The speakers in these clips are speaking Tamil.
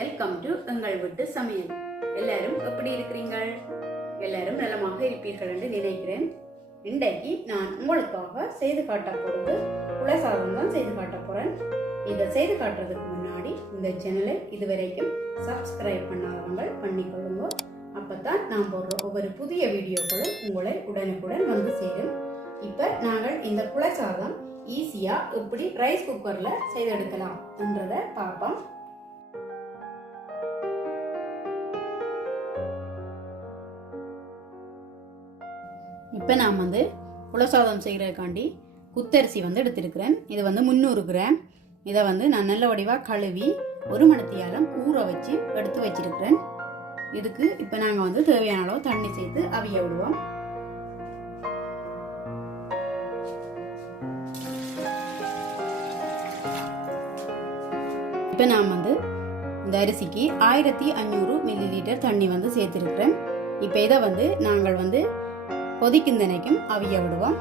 வெல்கம் டு எங்கள் வீட்டு சமையல். எல்லாரும் எப்படி இருக்கிறீர்கள்? எல்லாரும் நலமாக இருப்பீர்கள் என்று நினைக்கிறேன். இன்றைக்கு நான் உங்களுக்காக செய்து காட்ட போறது குலைசாதம் தான் செய்து காட்ட போறேன். இதை செய்து காட்டுறதுக்கு முன்னாடி இந்த சேனலை இதுவரைக்கும் சப்ஸ்கிரைப் பண்ணாதவங்க பண்ணிக்கொள்ளுங்க. அப்பதான் நான் போடுற ஒவ்வொரு புதிய வீடியோக்களும் உங்களை உடனுக்குடன் வந்து சேரும். இப்ப நாங்கள் இந்த குலைசாதம் ஈஸியா எப்படி ரைஸ் குக்கர்ல செய்தெடுக்கலாம் என்றதை பார்ப்போம். இப்போ நான் குலைசாதம் செய்கிறதுக்காண்டி குத்தரிசி எடுத்திருக்கிறேன். இது 300 கிராம். இதை நான் நல்ல வடிவாக கழுவி 1 மணித்தியாலம் ஊற வச்சு எடுத்து வச்சிருக்கிறேன். இதுக்கு இப்போ நாங்கள் தேவையான அளவு தண்ணி சேர்த்து அவிய விடுவோம். இப்போ நான் இந்த அரிசிக்கு 1500 மில்லிலிட்டர் தண்ணி சேர்த்துருக்கிறேன். இப்போ இதை நாங்கள் கொதிக்குந்தனைக்கும் அவிய விடுவோம்.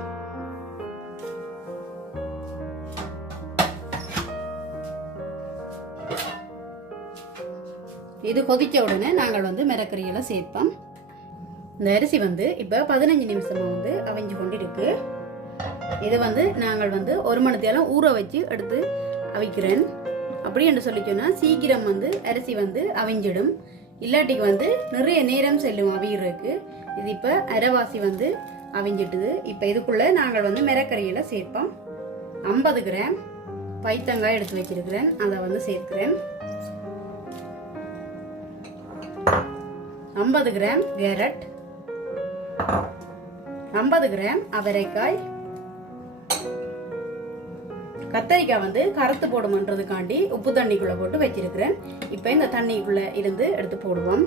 இது கொதிச்ச உடனே நாங்கள் மிளகறிகளை சேர்ப்போம். இந்த அரிசி இப்ப 15 நிமிஷமா அவிஞ்சு கொண்டு இருக்கு. இதை நாங்கள் 1 மணித்தியாலம் ஊற வச்சு எடுத்து அவிக்கிறேன். அப்படி என்று சொல்லி சொன்னா சீக்கிரம் அரிசி அவிஞ்சிடும். இல்லாட்டிக்கு நிறைய நேரம் செல்லும் அவியறதுக்கு. இது இப்ப அரைவாசி அவிஞ்சிட்டுது. இப்ப இதுக்குள்ள நாங்கள் மிளகறியில சேர்ப்போம். 50 கிராம் பைத்தங்காய் எடுத்து வச்சிருக்கிறேன். அதை சேர்க்கிறேன். 50 கிராம் கேரட், 50 கிராம் அவரைக்காய், கத்தரிக்காய் கருத்து போடுமன்றதுக்காண்டி உப்பு தண்ணிக்குள்ள போட்டு வச்சிருக்கிறேன். இப்ப இந்த தண்ணிக்குள்ள இருந்து எடுத்து போடுவோம்.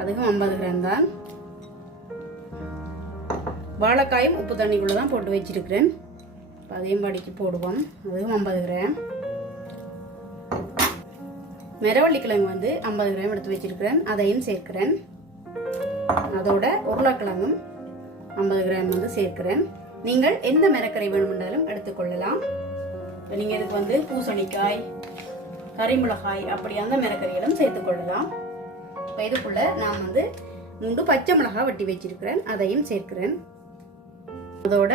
அதுக்கும் 50 கிராம் தான். வாழைக்காயும் உப்பு தண்ணிக்குள்ள தான் போட்டு வச்சிருக்கிறேன். அதையும் படிச்சு போடுவோம். அதுவும் 50 கிராம். மரவள்ளிக்கிழங்கு 50 கிராம் எடுத்து வச்சிருக்கிறேன். அதையும் சேர்க்கிறேன். அதோட உருளைக்கிழங்கும் 50 கிராம் சேர்க்கிறேன். நீங்கள் எந்த மிளகறி வேணுமென்றாலும் எடுத்துக்கொள்ளலாம். நீங்க இதுக்கு பூசணிக்காய், கறிமிளகாய் அப்படி அந்த மிளகறிகளும் சேர்த்துக்கொள்ளலாம். இப்போ இதுக்குள்ள நான் 3 பச்சை மிளகாய் வெட்டி வச்சிருக்கிறேன். அதையும் சேர்க்கிறேன். அதோட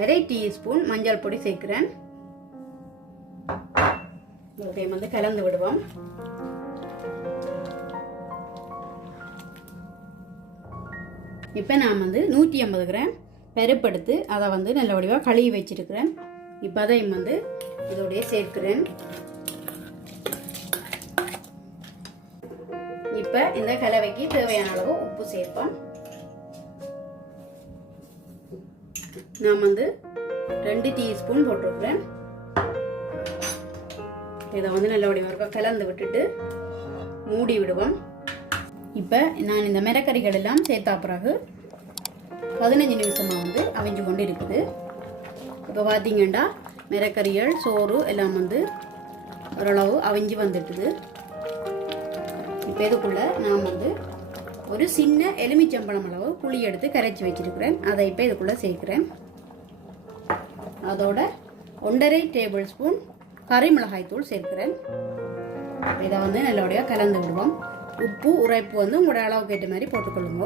அரை டீஸ்பூன் மஞ்சள் பொடி சேர்க்கிறேன். கலந்து விடுவோம். இப்போ நான் 150 கிராம் பருப்பு எடுத்து அதை நல்ல வடிவாக கழுவி வச்சிருக்கிறேன். இப்போ அதையும் இதோடைய சேர்க்கிறேன். இப்போ இந்த கலவைக்கு தேவையான அளவு உப்பு சேர்ப்போம். நான் 2 டீஸ்பூன் போட்டிருக்கிறேன். இதை நல்ல வடிவாக கலந்து விட்டுட்டு மூடி விடுவோம். இப்போ நான் இந்த மிளகறிகள் எல்லாம் சேர்த்தா பிறகு 15 நிமிஷமா அவிஞ்சு கொண்டு இருக்குது. இப்போ பார்த்தீங்கன்னா மிளகறிகள் சோறு எல்லாம் ஓரளவு அவிஞ்சு வந்துட்டுது. இப்போ இதுக்குள்ள நான் ஒரு சின்ன எலுமிச்சம்பழம் அளவு புளி எடுத்து கரைச்சி வச்சிருக்கிறேன். அதை இப்போ இதுக்குள்ள சேர்க்கிறேன். அதோட 1.5 டேபிள் ஸ்பூன் கறிமிளகாய் தூள் சேர்க்கிறேன். இதை நல்லபடியாக கலந்து விடுவோம். உப்பு உரைப்பு உங்களோட அளவுக்கு ஏற்ற மாதிரி போட்டுக்கொள்ளுங்க.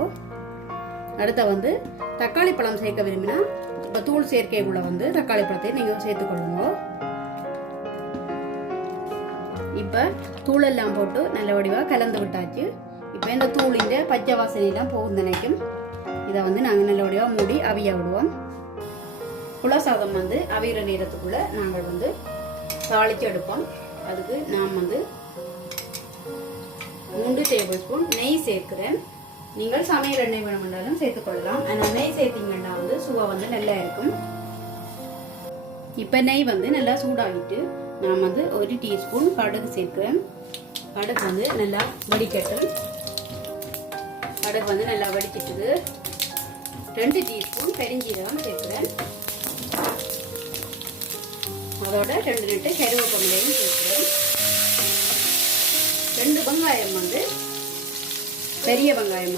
அடுத்த தக்காளி பழம் சேர்க்க விரும்பினா இப்போ தூள் சேர்க்கைக்குள்ள தக்காளி பழத்தை நீங்கள் சேர்த்துக்கொள்ளுங்க. இப்போ தூளெல்லாம் போட்டு நல்ல வடிவாக கலந்து விட்டாச்சு. இப்போ இந்த தூளிൻ്റെ பச்சை வாசனையெல்லாம் போகும் நினைக்கும். இதை நாங்கள் நல்ல வடிவாக மூடி அவிய விடுவோம். குலைசாதம் அவிகிற நேரத்துக்குள்ள நாங்கள் தாளிச்சு எடுப்போம். அதுக்கு நான் 3 டேபிள் ஸ்பூன் நெய் சேர்க்கிறேன். நீங்கள் சமையல் எண்ணெய் வேணுமென்றாலும் சேர்த்துக்கொள்ளலாம். ஆனால் நெய் சேர்த்தீங்கன்னா சுவை நல்லா இருக்கும். இப்போ நெய் நல்லா சூடாகிட்டு நான் 1 டீஸ்பூன் கடுகு சேர்க்கிறேன். கடுகு நல்லா வடிக்கட்டும். கடுகு நல்லா வடிச்சிட்டுது. 2 டீஸ்பூன் பெருஞ்சீரகம் சேர்க்கிறேன். அதோட 2 கருவேப்பிலையும் சேர்க்கிறேன். 2 வெங்காயம் பெரிய வெங்காயம்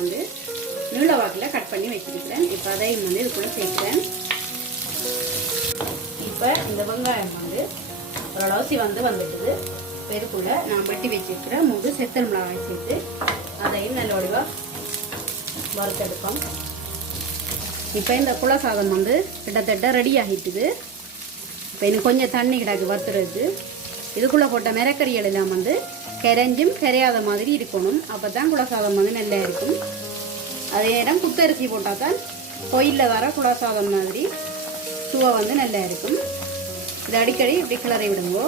நீள வாக்கில் கட் பண்ணி வச்சிருக்கிறேன். இப்போ அதையும் இதுக்குள்ள சேர்க்கிறேன். இப்போ இந்த வெங்காயம் ஓரளவு வந்துட்டுது. இப்போ இதுக்குள்ள நான் வெட்டி வச்சிருக்கிற 3 செத்தல் மிளகாய் சேர்த்து அதையும் நல்ல வடிவா வறுத்தெடுப்போம். இப்போ இந்த குலசாதம் வந்து கிட்டத்தட்ட ரெடி ஆகிட்டுது. இப்போ இன்னும் கொஞ்சம் தண்ணி கிடக்கு வறுத்துறதுக்கு. இதுக்குள்ளே போட்ட மிரக்கறிகள் எல்லாம் வந்து கரைஞ்சும் கரையாத மாதிரி இருக்கணும். அப்போ தான் குலசாதம் வந்து நல்லா இருக்கும். அதே நேரம் குத்தரிசி போட்டால் தான் கோயிலில் வர குலசாதம் மாதிரி சுவை வந்து நல்லா இருக்கும். இது அடிக்கடி இப்படி கிளறி விடுங்கோ.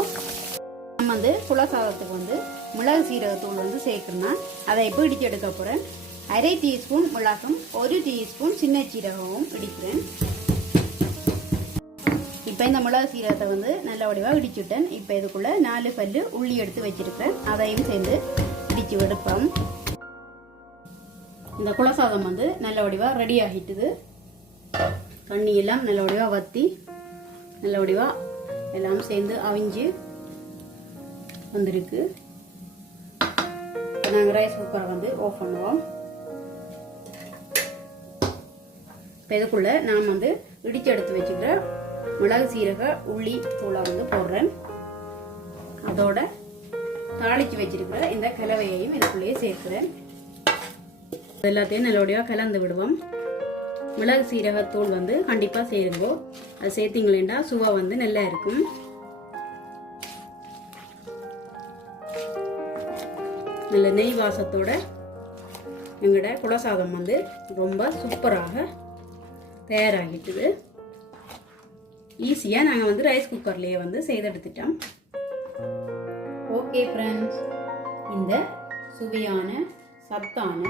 நம்ம வந்து குலசாதத்துக்கு வந்து மிளகு சீரகத்தூள் வந்து சேர்க்கணும்னா அதை இப்போ இடிச்சு எடுக்க போகிறேன். 1/2 டீஸ்பூன் மிளகும் 1 டீஸ்பூன் சின்ன சீரகமும் இடிக்கிறேன். இப்போ இந்த மிளகு சீரகத்தை வந்து நல்ல வடிவாக இடிச்சுட்டேன். இப்போ இதுக்குள்ளே 4 பல்லு உள்ளி எடுத்து வச்சிருக்கிறேன். அதையும் சேர்ந்து இடிச்சு எடுப்போம். இந்த குலசாதம் வந்து நல்ல வடிவாக ரெடி ஆகிட்டுது. தண்ணி எல்லாம் நல்ல வடிவாக வற்றி நல்ல வடிவாக எல்லாம் சேர்ந்து அவிஞ்சு வந்திருக்கு. இப்போ நாங்கள் ரைஸ் குக்கரை வந்து ஆஃப் பண்ணுவோம். இப்போ இதுக்குள்ளே நான் வந்து இடிச்சு எடுத்து வச்சுக்கிற மிளகு சீரக உள்ளி தூளை வந்து போடுறேன். அதோட தாளிச்சு வச்சிருக்கிற இந்த கலவையையும் இதுக்குள்ளேயே சேர்க்கிறேன். எல்லாத்தையும் நல்லபடியாக கலந்து விடுவோம். மிளகு சீரகத்தூள் வந்து கண்டிப்பாக சேருங்கோ. அது சேர்த்திங்களேண்டா சுவை வந்து நல்லா இருக்கும். நல்ல நெய் வாசத்தோட எங்களோட குலசாதம் வந்து ரொம்ப சூப்பராக தயாராகிட்டுது. ஈஸியாக நாங்கள் வந்து ரைஸ் குக்கர்லேயே வந்து செய்தெடுத்துட்டோம். ஓகே ஃப்ரெண்ட்ஸ், இந்த சுவையான சத்தான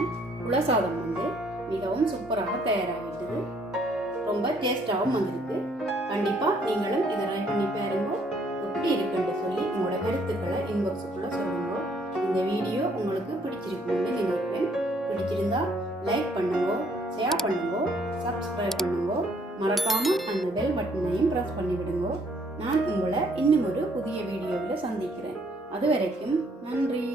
குலசாதம் வந்து மிகவும் சூப்பராக தயாராகிட்டுது. ரொம்ப டேஸ்டாகவும் வந்திருக்கு. கண்டிப்பாக நீங்களும் இதை ட்ரை பண்ணி பாருங்க. எப்படி இருக்குன்னு சொல்லி உங்களோட கருத்துக்களை இன்பாக்ஸுக்குள்ளே சொல்லுங்க. இந்த வீடியோ உங்களுக்கு பிடிச்சிருக்குன்னு நினைக்கிறேன். பிடிச்சிருந்தா லைக் பண்ணுங்க, ஷேர் பண்ணுங்க, சப்ஸ்கிரைப் பண்ணுங்க. மறக்காம அந்த பெல் பட்டனையும் பிரஸ் பண்ணி விடுங்க. நான் உங்களை இன்னும் ஒரு புதிய வீடியோவில் சந்திக்கிறேன். அது வரைக்கும் நன்றி.